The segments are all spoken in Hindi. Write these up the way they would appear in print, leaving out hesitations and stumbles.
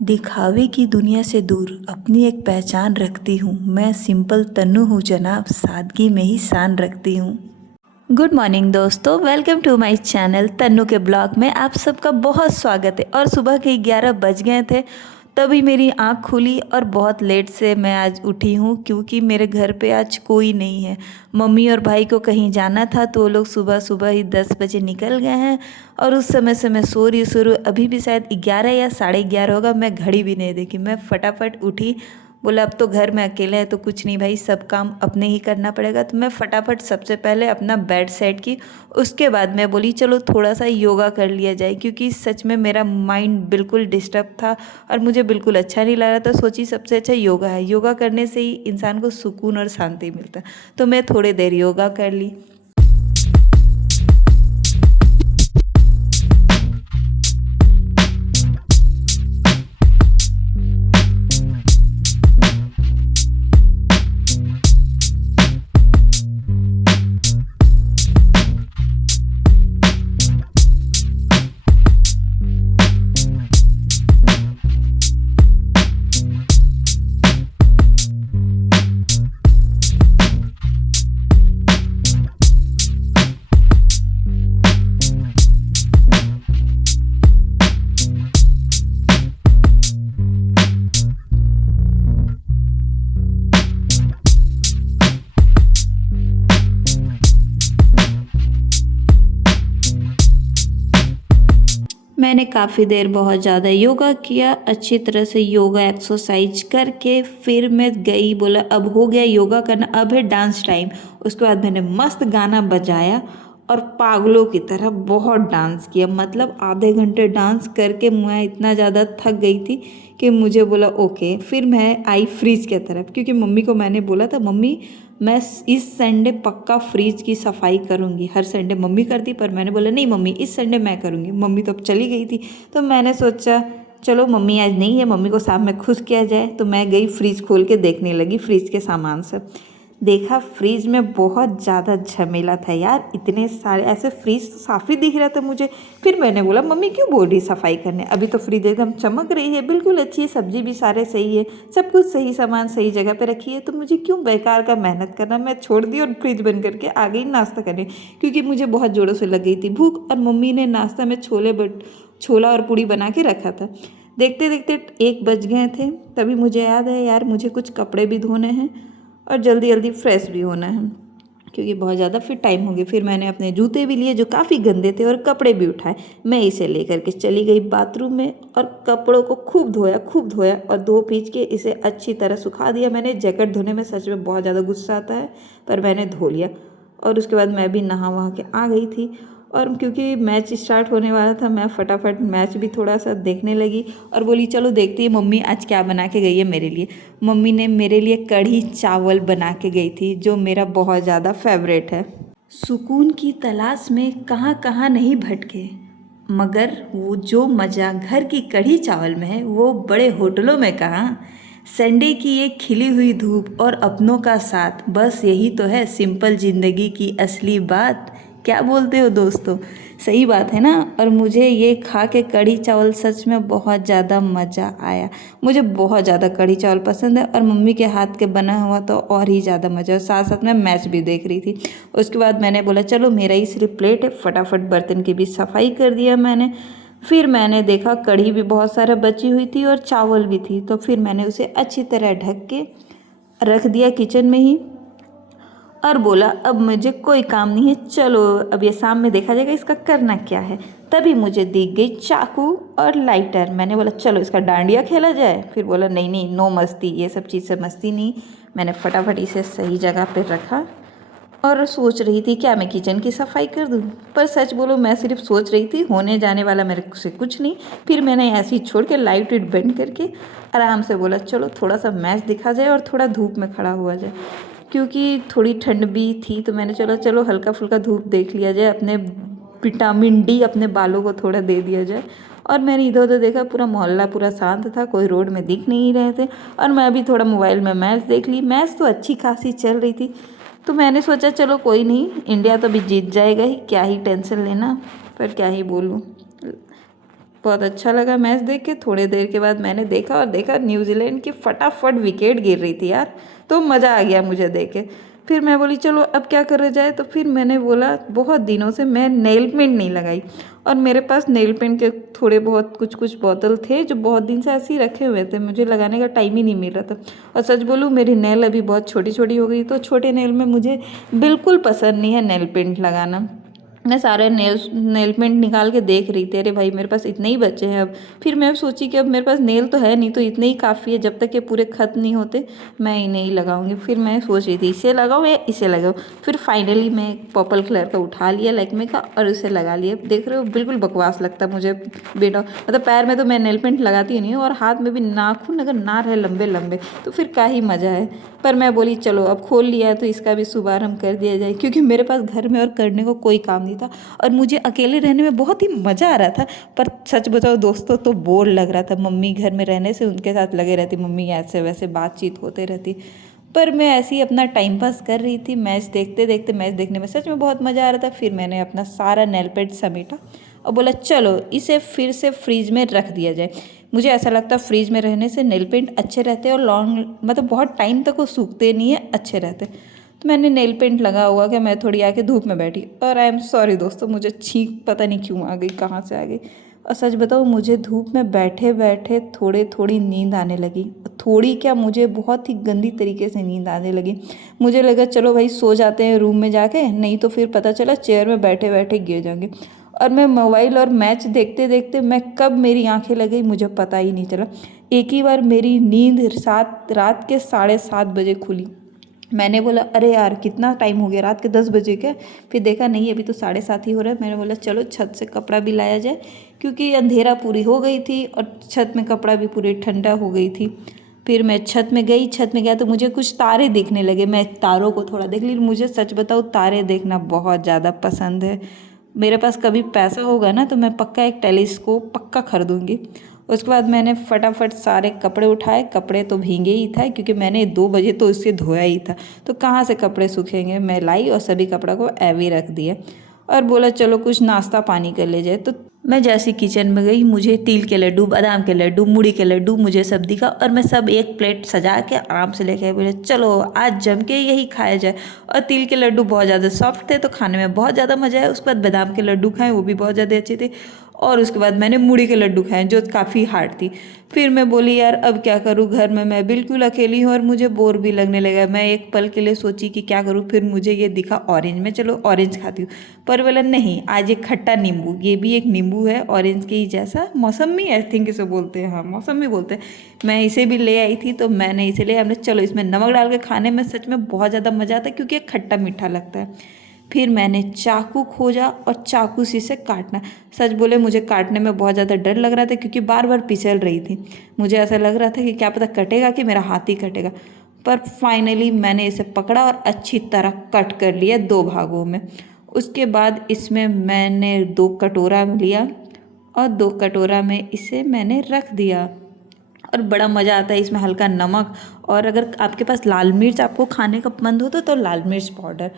दिखावे की दुनिया से दूर अपनी एक पहचान रखती हूँ। मैं सिंपल तन्नू हूँ जनाब, सादगी में ही शान रखती हूँ। गुड मॉर्निंग दोस्तों, welcome to my channel Tannu के ब्लॉग में आप सबका बहुत स्वागत है। और सुबह के 11 बज गए थे तभी मेरी आँख खुली और बहुत लेट से मैं आज उठी हूँ क्योंकि मेरे घर पे आज कोई नहीं है। मम्मी और भाई को कहीं जाना था तो वो लोग सुबह सुबह ही 10 बजे निकल गए हैं और उस समय से मैं सो रही अभी भी शायद 11 या 11:30 होगा। मैं घड़ी भी नहीं देखी, मैं फटाफट उठी। बोला अब तो घर में अकेले हैं तो कुछ नहीं भाई, सब काम अपने ही करना पड़ेगा। तो मैं फटाफट सबसे पहले अपना बेड सेट की, उसके बाद मैं बोली चलो थोड़ा सा योगा कर लिया जाए क्योंकि सच में मेरा माइंड बिल्कुल डिस्टर्ब था और मुझे बिल्कुल अच्छा नहीं लग रहा था। सोची सबसे अच्छा योगा है, योगा करने से ही इंसान को सुकून और शांति मिलता है। तो मैं थोड़ी देर योगा कर ली। मैंने काफ़ी देर बहुत ज़्यादा योगा किया, अच्छी तरह से योगा एक्सरसाइज करके फिर मैं गई। बोला अब हो गया योगा करना, अब है डांस टाइम। उसके बाद मैंने मस्त गाना बजाया और पागलों की तरह बहुत डांस किया। मतलब आधे घंटे डांस करके मैं इतना ज़्यादा थक गई थी कि मुझे बोला ओके। फिर मैं आई फ्रिज की तरफ क्योंकि मम्मी को मैंने बोला था मम्मी मैं इस संडे पक्का फ्रिज की सफाई करूँगी। हर संडे मम्मी करती पर मैंने बोला नहीं मम्मी इस संडे मैं करूँगी। मम्मी तो अब चली गई थी तो मैंने सोचा चलो मम्मी आज नहीं है, मम्मी को शाम में खुश किया जाए। तो मैं गई फ्रिज खोल के देखने लगी फ्रिज के सामान सब। देखा फ्रिज में बहुत ज़्यादा झमेला था यार, इतने सारे ऐसे फ्रिज साफ़ ही दिख रहा था मुझे। फिर मैंने बोला मम्मी क्यों बोल रही सफाई करने, अभी तो फ्रिज एकदम चमक रही है, बिल्कुल अच्छी है, सब्जी भी सारे सही है, सब कुछ सही सामान सही जगह पे रखी है, तो मुझे क्यों बेकार का मेहनत करना। मैं छोड़ दी और फ्रिज बंद करके आ गई नाश्ता करने क्योंकि मुझे बहुत ज़ोरों से लग गई थी भूख और मम्मी ने नाश्ता में छोला और पूड़ी बना के रखा था। देखते देखते 1 बज गए थे तभी मुझे याद है यार मुझे कुछ कपड़े भी धोने हैं और जल्दी जल्दी फ्रेश भी होना है क्योंकि बहुत ज़्यादा फिर टाइम हो गया। फिर मैंने अपने जूते भी लिए जो काफ़ी गंदे थे और कपड़े भी उठाए। मैं इसे लेकर के चली गई बाथरूम में और कपड़ों को खूब धोया और धो पीच के इसे अच्छी तरह सुखा दिया। मैंने जैकेट धोने में सच में बहुत ज़्यादा गुस्सा आता है पर मैंने धो लिया और उसके बाद मैं भी नहा वहा के आ गई थी। और क्योंकि मैच स्टार्ट होने वाला था मैं फटाफट मैच भी थोड़ा सा देखने लगी और बोली चलो देखती है मम्मी आज क्या बना के गई है मेरे लिए। मम्मी ने मेरे लिए कढ़ी चावल बना के गई थी जो मेरा बहुत ज़्यादा फेवरेट है। सुकून की तलाश में कहाँ कहाँ नहीं भटके, मगर वो जो मज़ा घर की कढ़ी चावल में है वो बड़े होटलों में कहाँ। संडे की एक खिली हुई धूप और अपनों का साथ, बस यही तो है सिंपल ज़िंदगी की असली बात। क्या बोलते हो दोस्तों, सही बात है ना। और मुझे ये खा के कढ़ी चावल सच में बहुत ज़्यादा मज़ा आया। मुझे बहुत ज़्यादा कढ़ी चावल पसंद है और मम्मी के हाथ के बना हुआ तो और ही ज़्यादा मज़ा। और साथ साथ मैं मैच भी देख रही थी। उसके बाद मैंने बोला चलो मेरा ही सिर्फ प्लेट है, फटाफट बर्तन की भी सफाई कर दिया मैंने। फिर मैंने देखा कढ़ी भी बहुत सारा बची हुई थी और चावल भी थी तो फिर मैंने उसे अच्छी तरह ढक के रख दिया किचन में ही और बोला अब मुझे कोई काम नहीं है, चलो अब ये शाम में देखा जाएगा इसका करना क्या है। तभी मुझे दिख गई चाकू और लाइटर। मैंने बोला चलो इसका डांडिया खेला जाए। फिर बोला नहीं नहीं नो मस्ती, ये सब चीज़ से मस्ती नहीं। मैंने फटाफट इसे सही जगह पे रखा और सोच रही थी क्या मैं किचन की सफाई कर दूँ। पर सच बोलो मैं सिर्फ सोच रही थी, होने जाने वाला मेरे से कुछ नहीं। फिर मैंने ऐसे ही छोड़ के लाइट वाइट बंद करके आराम से बोला चलो थोड़ा सा मैच दिखा जाए और थोड़ा धूप में खड़ा हुआ जाए क्योंकि थोड़ी ठंड भी थी। तो मैंने चलो हल्का फुल्का धूप देख लिया जाए, अपने विटामिन डी अपने बालों को थोड़ा दे दिया जाए। और मैंने इधर उधर देखा, पूरा मोहल्ला पूरा शांत था, कोई रोड में दिख नहीं रहे थे। और मैं भी थोड़ा मोबाइल में मैच देख ली। मैच तो अच्छी खासी चल रही थी तो मैंने सोचा चलो कोई नहीं, इंडिया तो भी जीत जाएगा ही, क्या ही टेंशन लेना। पर क्या ही बोलूँ, बहुत अच्छा लगा मैच देख के। थोड़ी देर के बाद मैंने देखा और देखा न्यूजीलैंड की फटाफट विकेट गिर रही थी यार, तो मज़ा आ गया मुझे देख के। फिर मैं बोली चलो अब क्या करा जाए, तो फिर मैंने बोला बहुत दिनों से मैं नेल पेंट नहीं लगाई, और मेरे पास नेल पेंट के थोड़े बहुत कुछ कुछ बोतल थे जो बहुत दिन से ऐसे ही रखे हुए थे, मुझे लगाने का टाइम ही नहीं मिल रहा था। और सच बोलूँ मेरी नेल अभी बहुत छोटी छोटी हो गई, तो छोटे नेल में मुझे बिल्कुल पसंद नहीं है नेल पेंट लगाना। मैं सारे नेल पेंट निकाल के देख रही थी, अरे भाई मेरे पास इतने ही बचे हैं अब। फिर मैं सोची कि अब मेरे पास नेल तो है नहीं, तो इतने ही काफ़ी है, जब तक ये पूरे ख़त्म नहीं होते मैं इन्हें ही लगाऊंगी। फिर मैं सोच रही थी इसे लगाऊँ या इसे लगाऊँ। फिर फाइनली मैं एक पर्पल कलर का उठा लिया लैक्मे का और उसे लगा लिया। देख रहे हो बिल्कुल बकवास लगता है मुझे बेटा, मतलब पैर में तो मैं नेल पेंट लगाती ही नहीं हूँ, और हाथ में भी नाखून अगर ना रहे लंबे लंबे तो फिर क्या ही मज़ा है। पर मैं बोली चलो अब खोल लिया है तो इसका भी शुभारंभ कर दिया जाए, क्योंकि मेरे पास घर में और करने को कोई काम नहीं था, और मुझे अकेले रहने में बहुत ही मज़ा आ रहा था। पर सच बताओ दोस्तों तो बोर लग रहा था, मम्मी घर में रहने से उनके साथ लगे रहती, मम्मी ऐसे वैसे बातचीत होते रहती। पर मैं ऐसे ही अपना टाइम पास कर रही थी, मैच देखते देखते। मैच देखने में सच में बहुत मज़ा आ रहा था। फिर मैंने अपना सारा नेल पेंट समेटा और बोला चलो इसे फिर से फ्रीज में रख दिया जाए। मुझे ऐसा लगता है फ्रीज में रहने से नेल पेंट अच्छे रहते हैं और लॉन्ग मतलब बहुत टाइम तक वो सूखते नहीं है, अच्छे रहते। तो मैंने नेल पेंट लगा हुआ कि मैं थोड़ी आके धूप में बैठी, और आई एम सॉरी दोस्तों मुझे छींक पता नहीं क्यों आ गई, कहाँ से आ गई। और सच बताऊँ मुझे धूप में बैठे बैठे थोड़ी नींद आने लगी। थोड़ी क्या, मुझे बहुत ही गंदी तरीके से नींद आने लगी। मुझे लगा चलो भाई सो जाते हैं रूम में जाके, नहीं तो फिर पता चला चेयर में बैठे बैठे गिर जाएंगे। और मैं मोबाइल और मैच देखते देखते मैं कब मेरी आंखें लग गई मुझे पता ही नहीं चला। एक ही बार मेरी नींद रात के 7:30 बजे खुली। मैंने बोला अरे यार कितना टाइम हो गया, रात के 10 बजे क्या। फिर देखा नहीं अभी तो 7:30 ही हो रहा है। मैंने बोला चलो छत से कपड़ा भी लाया जाए, क्योंकि अंधेरा पूरी हो गई थी और छत में कपड़ा भी पूरी ठंडा हो गई थी। फिर मैं छत में गई, छत में गया तो मुझे कुछ तारे दिखने लगे। मैं तारों को थोड़ा देख ली। मुझे सच बताऊँ तारे देखना बहुत ज़्यादा पसंद है। मेरे पास कभी पैसा होगा ना तो मैं पक्का एक टेलीस्कोप पक्का खरीदूँगी। उसके बाद मैंने फटाफट सारे कपड़े उठाए। कपड़े तो भीगे ही था क्योंकि मैंने 2 बजे तो इससे धोया ही था, तो कहाँ से कपड़े सूखेंगे। मैं लाई और सभी कपड़ा को ऐवे रख दिया और बोला चलो कुछ नाश्ता पानी कर ले जाए। तो मैं जैसे किचन में गई, मुझे तिल के लड्डू, बादाम के लड्डू, मूढ़ी के लड्डू मुझे सब दिखा, और मैं सब एक प्लेट सजा के आराम से लेके बोले चलो आज जम के यही खाया जाए। और तिल के लड्डू बहुत ज़्यादा सॉफ्ट थे तो खाने में बहुत ज़्यादा मज़ा आया। उसके बाद बादाम के लड्डू खाए, वो भी बहुत ज़्यादा अच्छे थे। और उसके बाद मैंने मूढ़ी के लड्डू खाए जो काफ़ी हार्ड थी। फिर मैं बोली यार अब क्या करूँ, घर में मैं बिल्कुल अकेली हूँ और मुझे बोर भी लगने लगा। मैं एक पल के लिए सोची कि क्या करूँ, फिर मुझे ये दिखा ऑरेंज में, चलो ऑरेंज खाती हूँ। पर बोला नहीं, आज एक खट्टा नींबू, ये भी एक नींबू है ऑरेंज के ही जैसा, मौसमी आई थिंक इसे बोलते हैं, हाँ मौसमी बोलते हैं। मैं इसे भी ले आई थी तो मैंने इसे ले, हमने चलो इसमें नमक डाल के खाने में सच में बहुत ज़्यादा मज़ा आता है क्योंकि ये खट्टा मीठा लगता है। फिर मैंने चाकू खोजा और चाकू से इसे काटना। सच बोले मुझे काटने में बहुत ज़्यादा डर लग रहा था क्योंकि बार बार फिसल रही थी। मुझे ऐसा लग रहा था कि क्या पता कटेगा कि मेरा हाथ ही कटेगा। पर फाइनली मैंने इसे पकड़ा और अच्छी तरह कट कर लिया 2 भागों में। उसके बाद इसमें मैंने 2 कटोरा लिया और 2 कटोरा में इसे मैंने रख दिया। और बड़ा मज़ा आता है इसमें, हल्का नमक, और अगर आपके पास लाल मिर्च आपको खाने का मन हो तो लाल मिर्च पाउडर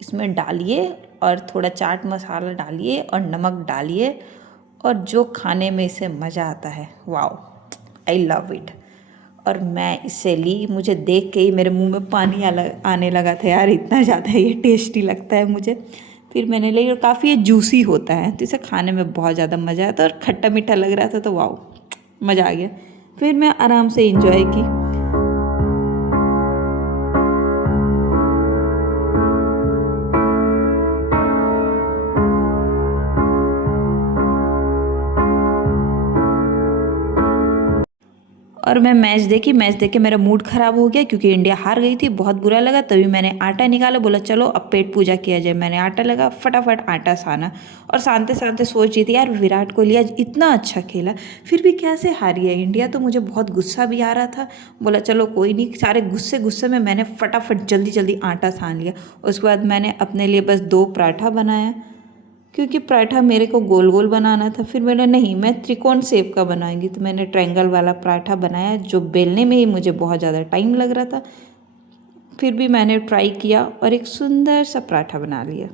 इसमें डालिए और थोड़ा चाट मसाला डालिए और नमक डालिए, और जो खाने में इसे मज़ा आता है, वाओ आई लव इट। और मैं इसे ली, मुझे देख के ही मेरे मुंह में पानी आने लगा था यार, इतना ज़्यादा ये टेस्टी लगता है मुझे। फिर मैंने ली और काफ़ी ये जूसी होता है तो इसे खाने में बहुत ज़्यादा मज़ा आता है, और खट्टा मीठा लग रहा था तो वाओ मज़ा आ गया। फिर मैं आराम से इंजॉय की। और मैं मैच देख के मेरा मूड ख़राब हो गया क्योंकि इंडिया हार गई थी, बहुत बुरा लगा। तभी मैंने आटा निकाला, बोला चलो अब पेट पूजा किया जाए। मैंने आटा लगा, फटाफट आटा साना, और सानते सानते सोच रही थी यार विराट कोहली आज इतना अच्छा खेला फिर भी कैसे हारी है इंडिया। तो मुझे बहुत गुस्सा भी आ रहा था। बोला चलो कोई नहीं, सारे गुस्से में मैंने फटाफट जल्दी आटा सान लिया। उसके बाद मैंने अपने लिए बस 2 पराठा बनाया क्योंकि पराठा मेरे को गोल गोल बनाना था। फिर मैंने नहीं, मैं त्रिकोण शेप का बनाऊंगी, तो मैंने ट्रायंगल वाला पराठा बनाया जो बेलने में ही मुझे बहुत ज़्यादा टाइम लग रहा था। फिर भी मैंने ट्राई किया और एक सुंदर सा पराठा बना लिया।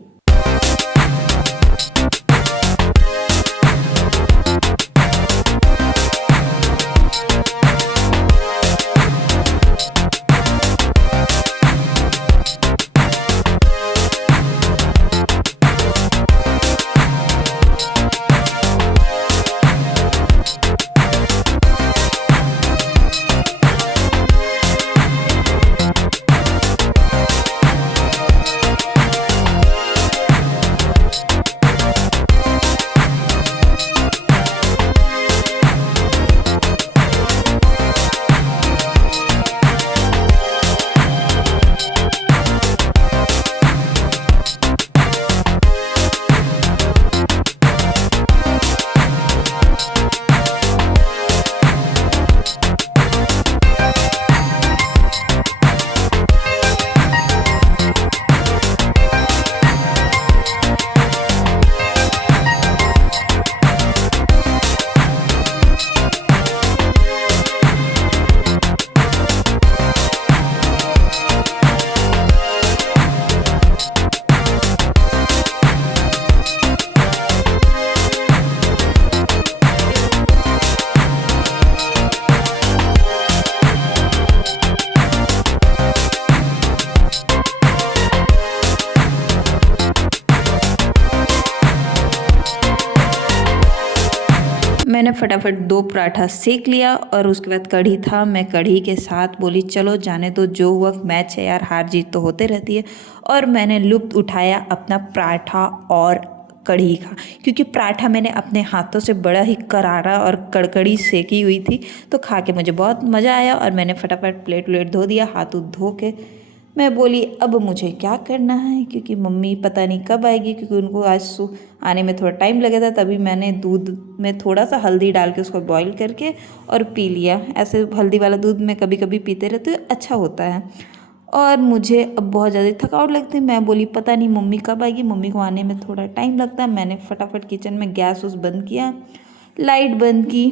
मैंने फटाफट 2 पराठा सेक लिया और उसके बाद कढ़ी था, मैं कढ़ी के साथ बोली चलो जाने दो, जो हुआ मैच है यार, हार जीत तो होते रहती है। और मैंने लुत्फ़ उठाया अपना पराठा और कढ़ी का, क्योंकि पराठा मैंने अपने हाथों से बड़ा ही करारा और कड़कड़ी सेकी हुई थी, तो खा के मुझे बहुत मज़ा आया। और मैंने फटाफट प्लेट व्लेट धो दिया, हाथ उथ धो के मैं बोली अब मुझे क्या करना है, क्योंकि मम्मी पता नहीं कब आएगी, क्योंकि उनको आज आने में थोड़ा टाइम लगा था। तभी मैंने दूध में थोड़ा सा हल्दी डाल के उसको बॉईल करके और पी लिया। ऐसे हल्दी वाला दूध मैं कभी कभी पीते रहती हूँ, अच्छा होता है। और मुझे अब बहुत ज़्यादा थकावट लगती है। मैं बोली पता नहीं मम्मी कब आएगी, मम्मी को आने में थोड़ा टाइम लगता है। मैंने फटाफट किचन में गैस उस बंद किया, लाइट बंद की।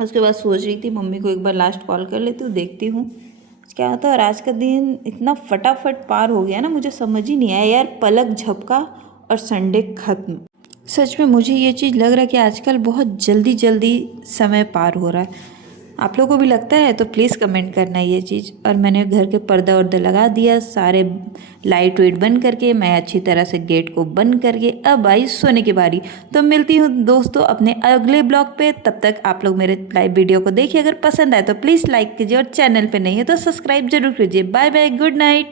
उसके बाद सोच रही थी मम्मी को एक बार लास्ट कॉल कर लेती हूँ, देखती हूँ क्या होता है। और आज का दिन इतना फटाफट पार हो गया ना, मुझे समझ ही नहीं आया यार, पलक झपका और संडे खत्म। सच में मुझे ये चीज़ लग रहा है कि आजकल बहुत जल्दी जल्दी समय पार हो रहा है। आप लोगों को भी लगता है तो प्लीज़ कमेंट करना ये चीज़। और मैंने घर के पर्दा वर्दा लगा दिया, सारे लाइट वाइट बंद करके, मैं अच्छी तरह से गेट को बंद करके अब आई सोने की बारी। तो मिलती हूँ दोस्तों अपने अगले ब्लॉग पे, तब तक आप लोग मेरे लाइव वीडियो को देखिए। अगर पसंद आए तो प्लीज़ लाइक कीजिए और चैनल पे नहीं है तो सब्सक्राइब जरूर कीजिए। Bye bye, good night.